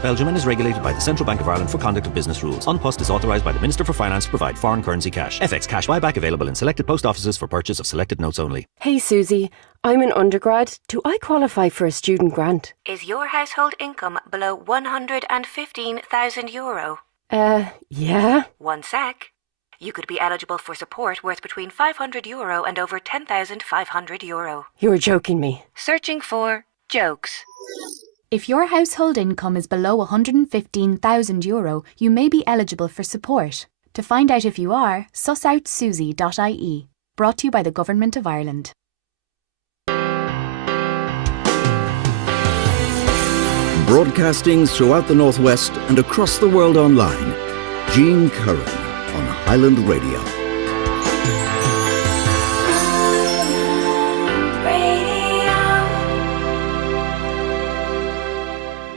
of Belgium and is regulated by the Central Bank of Ireland for conduct of business rules. An Post is authorised by the Minister for Finance to provide foreign currency cash. FX cash buyback available in selected post offices for purchase of selected notes only. Hey Susie, I'm an undergrad. Do I qualify for a student grant? Is your household income below €115,000? Yeah. One sec. You could be eligible for support worth between €500 and over €10,500. You're joking me. Searching for jokes. If your household income is below €115,000, you may be eligible for support. To find out if you are, sussoutssusie.ie. Brought to you by the Government of Ireland. Broadcasting throughout the Northwest and across the world online, Jean Curran on Highland Radio.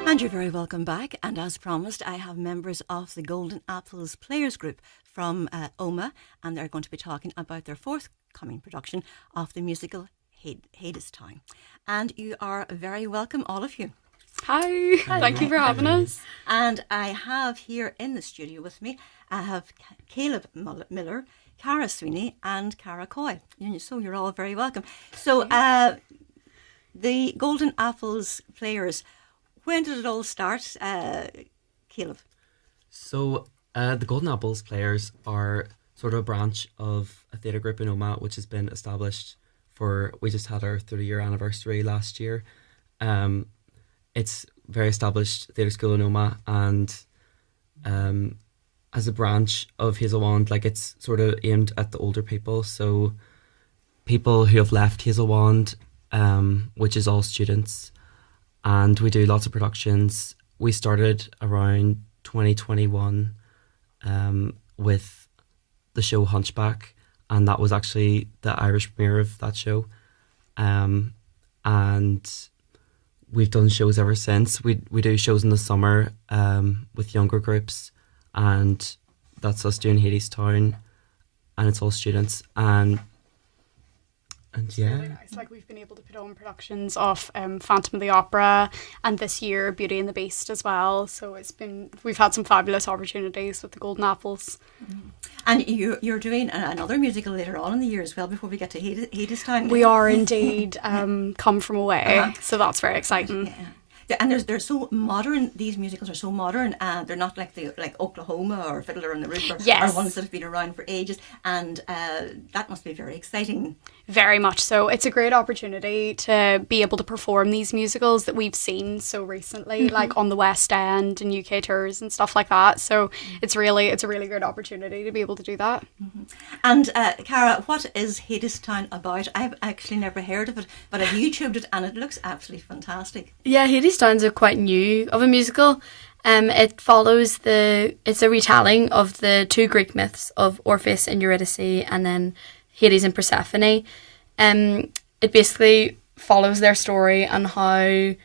And you're very welcome back. And as promised, I have members of the Golden Apples Players Group from Omagh, and they're going to be talking about their forthcoming production of the musical Hadestown. And you are very welcome, all of you. Hi. Thank you for having us. And I have here in the studio with me, I have Caleb Miller, Cara Sweeney and Cara Coy. So you're all very welcome. So the Golden Apples Players, when did it all start, Caleb? So the Golden Apples Players are sort of a branch of a theatre group in Omagh, which has been established we just had our 30-year anniversary last year. It's a very established theatre school in Omagh, and as a branch of Hazelwand, like, it's sort of aimed at the older people, so people who have left Hazelwand, which is all students, and we do lots of productions. We started around 2021 with the show Hunchback, and that was actually the Irish premiere of that show, and we've done shows ever since. We do shows in the summer with younger groups, and that's us doing Hadestown, and it's all students, and yeah. It's really nice. Like, we've been able to put on productions of Phantom of the Opera, and this year Beauty and the Beast as well. So we've had some fabulous opportunities with the Golden Apples. Mm-hmm. And you're doing another musical later on in the year as well, before we get to Hadestown. We are indeed. Come From Away, so that's very exciting. Yeah. And they're so modern. These musicals are so modern, and they're not like Oklahoma or Fiddler on the Roof, or ones that have been around for ages. And that must be very exciting. Very much so. It's a great opportunity to be able to perform these musicals that we've seen so recently, like on the West End and UK tours and stuff like that. So it's a really great opportunity to be able to do that. Mm-hmm. And Cara, what is Hadestown about? I've actually never heard of it, but I've YouTubed it and it looks absolutely fantastic. Yeah, Hadestown's quite new of a musical. It follows it's a retelling of the two Greek myths of Orpheus and Eurydice, and then Hades and Persephone. It basically follows their story and how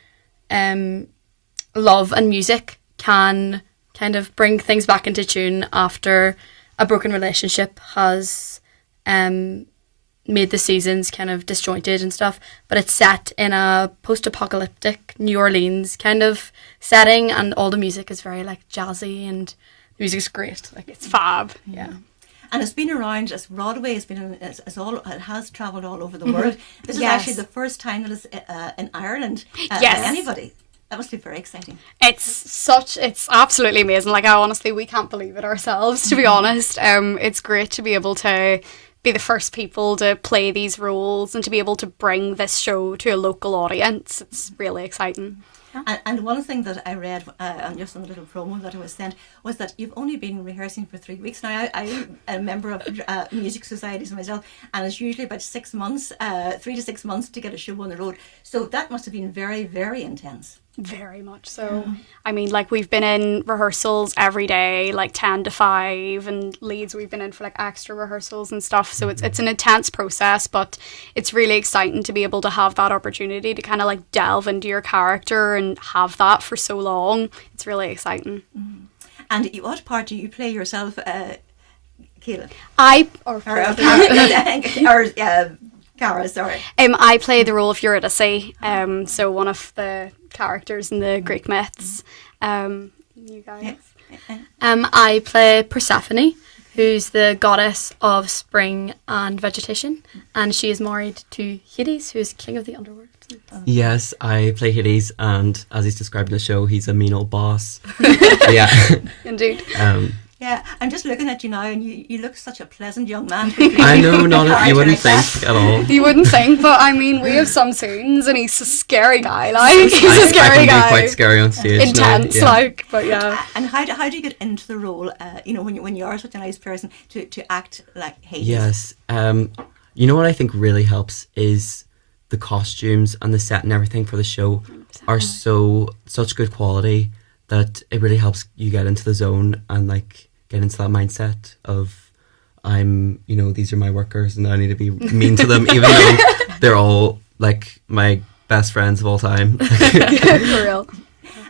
love and music can kind of bring things back into tune after a broken relationship has made the seasons kind of disjointed and stuff. But it's set in a post-apocalyptic New Orleans kind of setting, and all the music is very like jazzy, and the music's great. Like, it's fab. Yeah. And it's been around, as Broadway has been, it has travelled all over the world. This is actually the first time that it's in Ireland by anybody. That must be very exciting. It's absolutely amazing. Like, we can't believe it ourselves, to be honest. It's great to be able to be the first people to play these roles and to be able to bring this show to a local audience. It's really exciting. And one thing that I read just on the little promo that I was sent was that you've only been rehearsing for 3 weeks. Now, I'm a member of music societies myself, and it's usually about 6 months, 3 to 6 months to get a show on the road. So that must have been very, very intense. Very much so. Yeah. I mean, like, we've been in rehearsals every day, like 10 to 5, and Leeds we've been in for like extra rehearsals and stuff. So it's an intense process, but it's really exciting to be able to have that opportunity to kind of like delve into your character and have that for so long. It's really exciting. Mm-hmm. And what part do you play yourself, Keelan? Cara, sorry. I play the role of Eurydice, so one of the characters in the Greek myths, You guys. I play Persephone, who's the goddess of spring and vegetation, and she is married to Hades, who's king of the underworld. Yes, I play Hades, and as he's described in the show, he's a mean old boss. Yeah. Indeed. Yeah, I'm just looking at you now, and you look such a pleasant young man. I know, you wouldn't think at all. You wouldn't think, but I mean, we have some scenes, and he's a scary guy. Like he's a scary I can guy. be quite scary on stage. Intense, now, yeah. like, but yeah. And how do you get into the role? When you are such a nice person to act like Hades. Yes. You know what I think really helps is the costumes and the set and everything for the show are such good quality that it really helps you get into the zone and like get into that mindset of these are my workers and I need to be mean to them even though they're all like my best friends of all time. For real.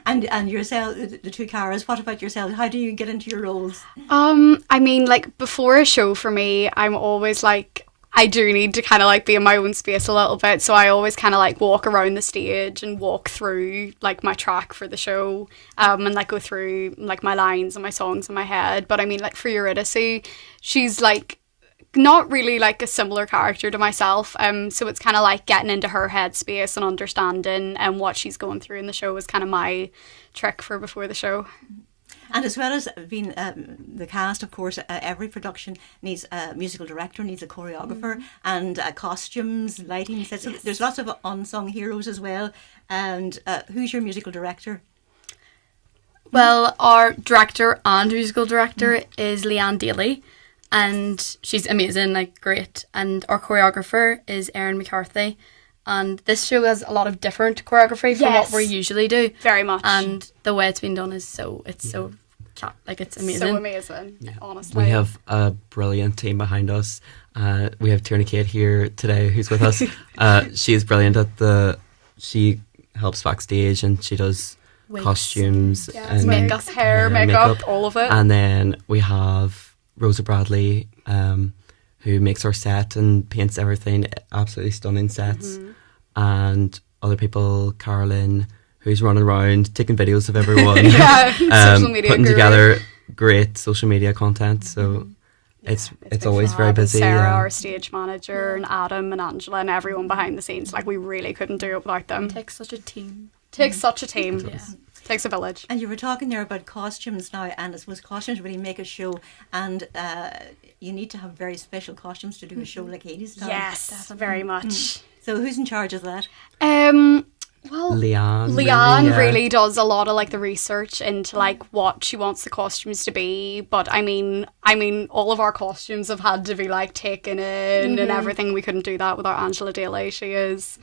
And yourself, the two Caras, what about yourself? How do you get into your roles? I mean, like before a show for me, I'm always like, I do need to kind of like be in my own space a little bit, so I always kind of like walk around the stage and walk through like my track for the show, and like go through like my lines and my songs in my head. But I mean, like for Eurydice, she's like not really like a similar character to myself, so it's kind of like getting into her headspace and understanding and what she's going through in the show is kind of my trick for before the show. And as well as being the cast, of course, every production needs a musical director, needs a choreographer, and costumes, lighting. So there's lots of unsung heroes as well. And who's your musical director? Well, our director and musical director is Leanne Daly, and she's amazing, like great. And our choreographer is Erin McCarthy. And this show has a lot of different choreography from what we usually do. Very much. And the way it's been done is it's amazing. So amazing, honestly. We have a brilliant team behind us. We have Tierna Kate here today who's with us. She is brilliant she helps backstage and she does wigs, costumes and make us hair, makeup, all of it. And then we have Rosa Bradley, who makes our set and paints everything, absolutely stunning sets. And other people, Carolyn, who's running around taking videos of everyone, social media putting guru. together great social media content. So it's always very busy. Sarah, our stage manager, and Adam and Angela and everyone behind the scenes. Like we really couldn't do it without them. It takes such a team. Takes a village. And you were talking there about costumes now, and I suppose costumes really make a show, and you need to have very special costumes to do a show like Hadestown. Yes, very much. So who's in charge of that? Well, Leanne really does a lot of like the research into like what she wants the costumes to be. But I mean, all of our costumes have had to be like taken in and everything. We couldn't do that without Angela Daly. She is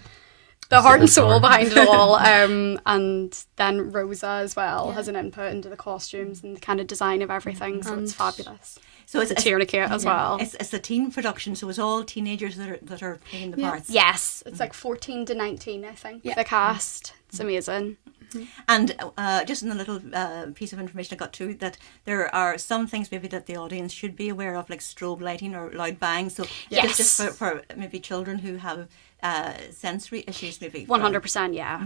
the heart and soul behind it all. And then Rosa as well has an input into the costumes and the kind of design of everything. So it's fabulous. So it's Tierna Kate as well. It's a teen production, so it's all teenagers that are playing the parts. Yes, it's like 14 to 19, I think. The cast. It's amazing. And just in a little piece of information I got too, that there are some things maybe that the audience should be aware of, like strobe lighting or loud bangs. So just for maybe children who have sensory issues, maybe. 100%, yeah.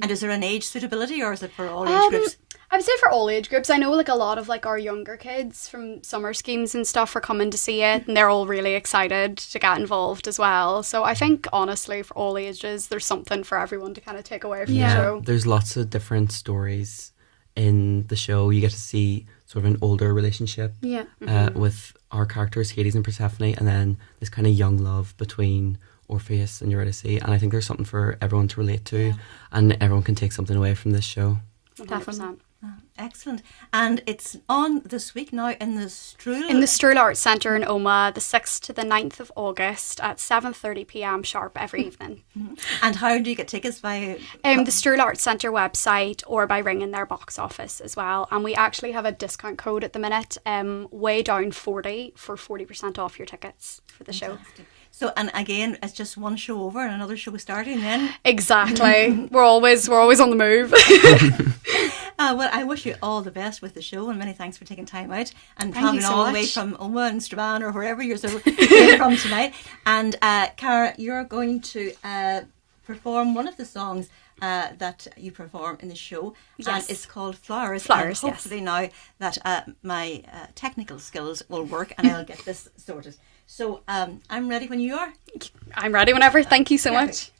And is there an age suitability, or is it for all age groups? I would say for all age groups. I know like a lot of like our younger kids from summer schemes and stuff are coming to see it, and they're all really excited to get involved as well. So I think honestly for all ages there's something for everyone to kind of take away from the show. There's lots of different stories in the show. You get to see sort of an older relationship with our characters, Hades and Persephone, and then this kind of young love between Orpheus and Eurydice, and I think there's something for everyone to relate to, and everyone can take something away from this show. 100%. Excellent. And it's on this week now in the Strule. In the Strule Arts Centre in Omagh, the 6th to the 9th of August at 7:30pm sharp every evening. And how do you get tickets? By the Strule Arts Centre website or by ringing their box office as well. And we actually have a discount code at the minute, way down 40 for 40% off your tickets for the show. So, and again, it's just one show over and another show starting then. Exactly. we're always on the move. Well, I wish you all the best with the show, and many thanks for taking time out and traveling all the way from Omagh and Strabane or wherever you're from tonight. And Cara, you're going to perform one of the songs that you perform in the show. Yes. And it's called Flowers. Flowers, and hopefully now that my technical skills will work and I'll get this sorted. So I'm ready when you are. I'm ready whenever. Thank you so much.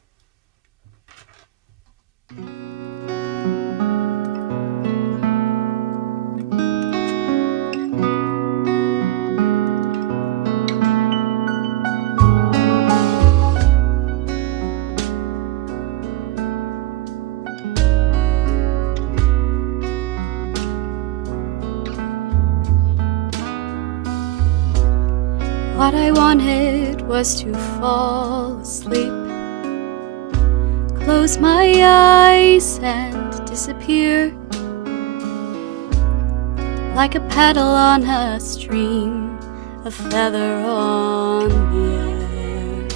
What I wanted was to fall asleep, close my eyes and disappear, like a petal on a stream, a feather on the air.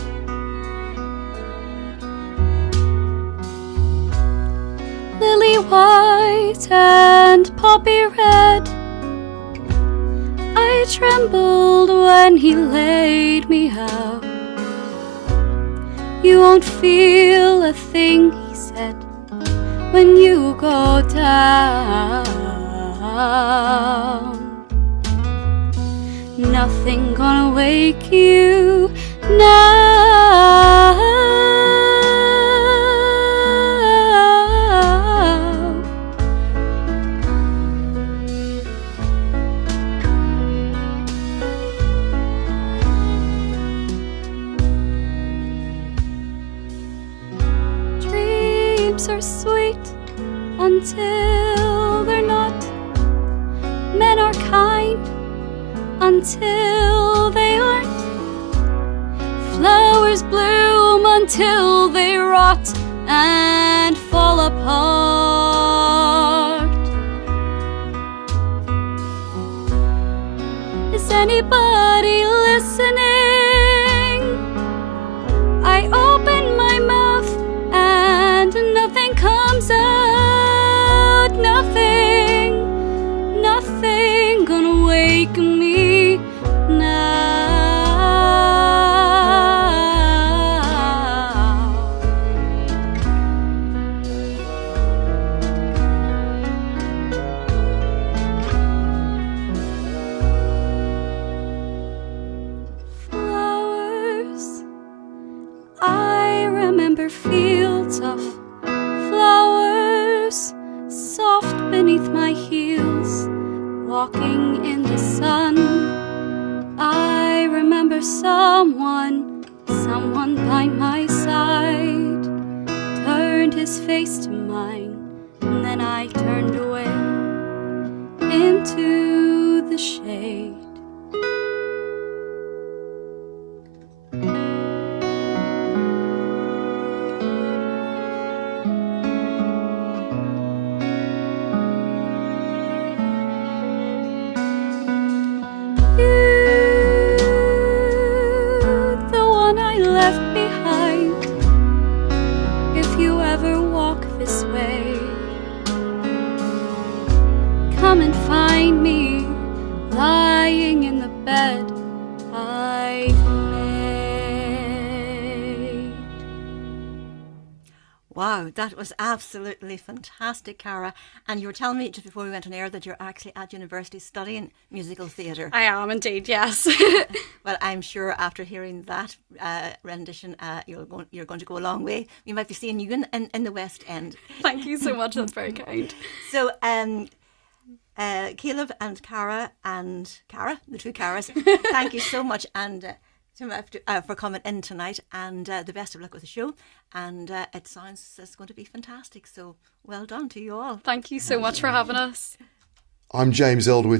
Lily white and poppy red, I trembled when he laid me out. You won't feel a thing, he said, when you go down. Nothing gonna wake you now. Are sweet until they're not. Men are kind until they aren't. Flowers bloom until they rot and fall apart. Is anybody listening? I open my mouth and nothing comes out. Nothing gonna wake me now. Flowers, I remember fields of flowers, soft beneath my heels, walking in the sun. I remember someone by my side, turned his face to mine, and then I turned away into the shade. Come and find me lying in the bed I've made. Wow, that was absolutely fantastic, Cara. And you were telling me just before we went on air that you're actually at university studying musical theatre. I am indeed, yes. Well, I'm sure after hearing that rendition, you're going to go a long way. We might be seeing you in the West End. Thank you so much. That's very kind. So, Caleb and Cara, the two Caras, thank you so much and for coming in tonight, and the best of luck with the show. And it sounds it's going to be fantastic. So well done to you all. Thank you so much for having us. I'm James Eld with you.